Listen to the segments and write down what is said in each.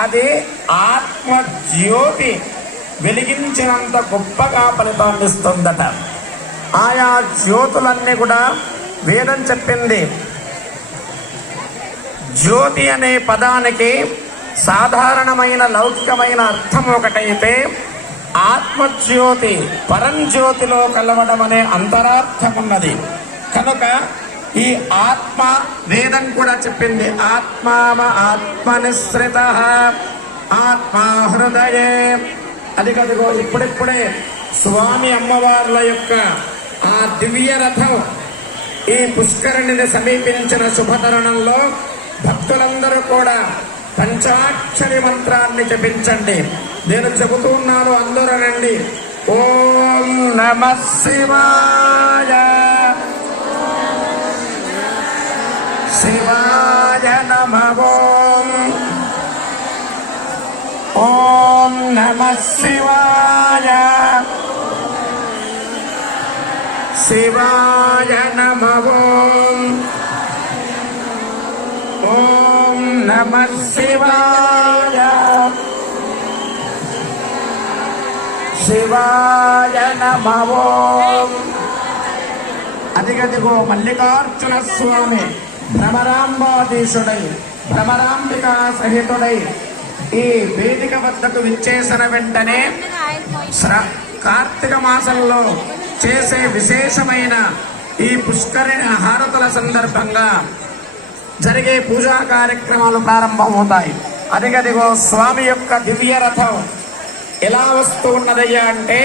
అది ఆత్మజ్యోతి వెలిగించినంత గొప్పగా ఫలితాన్ని ఇస్తుందట. ఆయా జ్యోతులన్నీ కూడా వేదం చెప్పింది. జ్యోతి అనే పదానికి సాధారణమైన లౌకికమైన అర్థం ఒకటైతే, ఆత్మజ్యోతి పరంజ్యోతిలో కలవడం అనే అంతరార్థం ఉన్నది. కనుక ఈ ఆత్మ వేదం కూడా చెప్పింది, ఆత్మావ ఆత్మనిశ్రిత ఆత్మా హృదయే. అదిగదిగో ఇప్పుడిప్పుడే స్వామి అమ్మవార్ల యొక్క ఆ దివ్య రథం ఈ పుష్కరిణిని సమీపించిన శుభతరుణంలో భక్తులందరూ కూడా పంచాక్షరి మంత్రాన్ని జపించండి. నేను చెబుతున్నాను, అందరూ రండి. ఓం నమః శివాయ, శివాయ నమః. ఓం నమః శివాయ, శివాయ నమః. ఓం నమః శివాయ, శివాయ నమః. అదిగదిగో మల్లికార్జున స్వామి భ్రమరాంబాధీశుడై భ్రమరాంబికా సహితుడై ఈ వేదిక వద్దకు విచ్చేసిన వెంటనే కార్తీక మాసంలో చేసే విశేషమైన ఈ పుష్కరిణి హారతుల సందర్భంగా జరిగే పూజా కార్యక్రమాలు ప్రారంభమవుతాయి. అదిగదిగో స్వామి యొక్క దివ్య రథం ఎలా వస్తూ ఉన్నదయ్యా అంటే,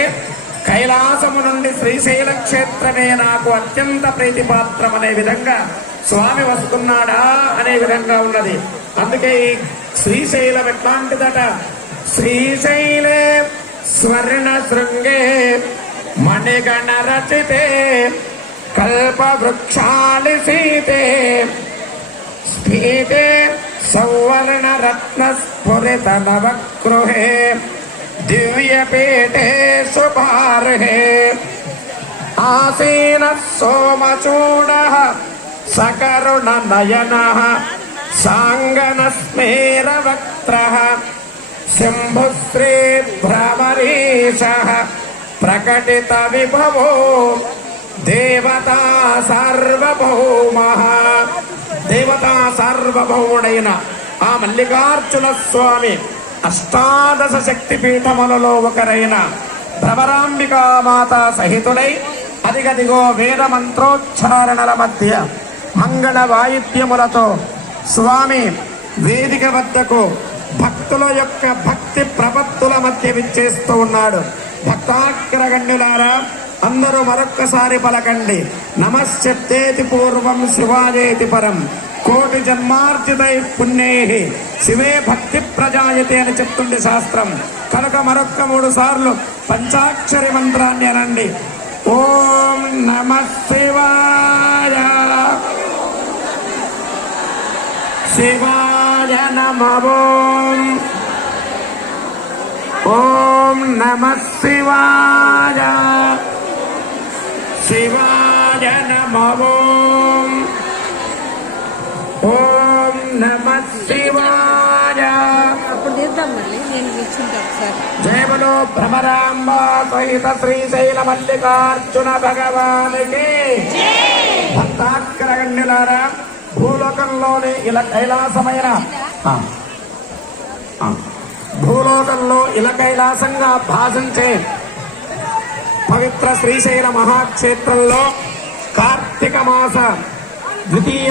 కైలాసము నుండి శ్రీశైల క్షేత్రమే నాకు అత్యంత ప్రీతిపాత్రం అనే విధంగా స్వామి వస్తున్నాడా అనే విధంగా ఉన్నది. అందుకే ఈ శ్రీశైలం ఎట్లాంటిదట, శ్రీశైలే స్వర్ణ శృంగే మణిగణ రచితే కల్ప వృక్షాలి సీతే స్ఫీతే సౌవర్ణ రత్న స్ఫురిత నవగృహే దివ్యపీఠే సుపార్హే ఆసీన సోమచూడ సకరుణ నయన సాంగన స్మేర వక్త్ర శంభుశ్రీ భ్రమరీశ ప్రకటిత విభవో దేవతా సార్వభౌమ. దేవతా సార్వభౌముడైన ఆ మల్లికార్జున స్వామి అష్టాదశ శక్తి పీఠములలో ఒకరైన భ్రమరాంబికామాత సహితుడై అదిగదిగో వేద మంత్రోచ్చారణల మధ్య మంగళ వాయిద్యములతో స్వామి వేదిక వద్దకు భక్తుల యొక్క భక్తి ప్రపత్తుల మధ్య విచ్చేస్తూ ఉన్నాడు. భక్తాగ్రగణ్యులారా, అందరూ మరొక్కసారి పలకండి, నమశ్శబ్దేతి పూర్వం శివాయేతి పరం కోటి జన్మార్జితై పుణ్యై శివే భక్తి ప్రజాయతే అని చెప్తుంది శాస్త్రం. కనుక మరొక్క 3 సార్లు పంచాక్షరి మంత్రాన్ని అనండి. ఓం నమః శివాయ, శివాయ నమః. ఓం నమః శివాయ, శివాయ నమః. ఓం నమః శివాయ. అప్పుడు తీద్దాం మళ్ళీ, నేను కూర్చుంటా ఒకసారి. జయ బలో భ్రమరాంబ సహిత శ్రీశైల మల్లికార్జున భగవానికి. భక్తాగ్రగణ్యులారా, భూలోకంలోని ఇలా కైలాసమైన భూలోకంలో ఇలా కైలాసంగా భాషించే పవిత్ర శ్రీశైల మహాక్షేత్రంలో కార్తీక మాస ద్వితీయ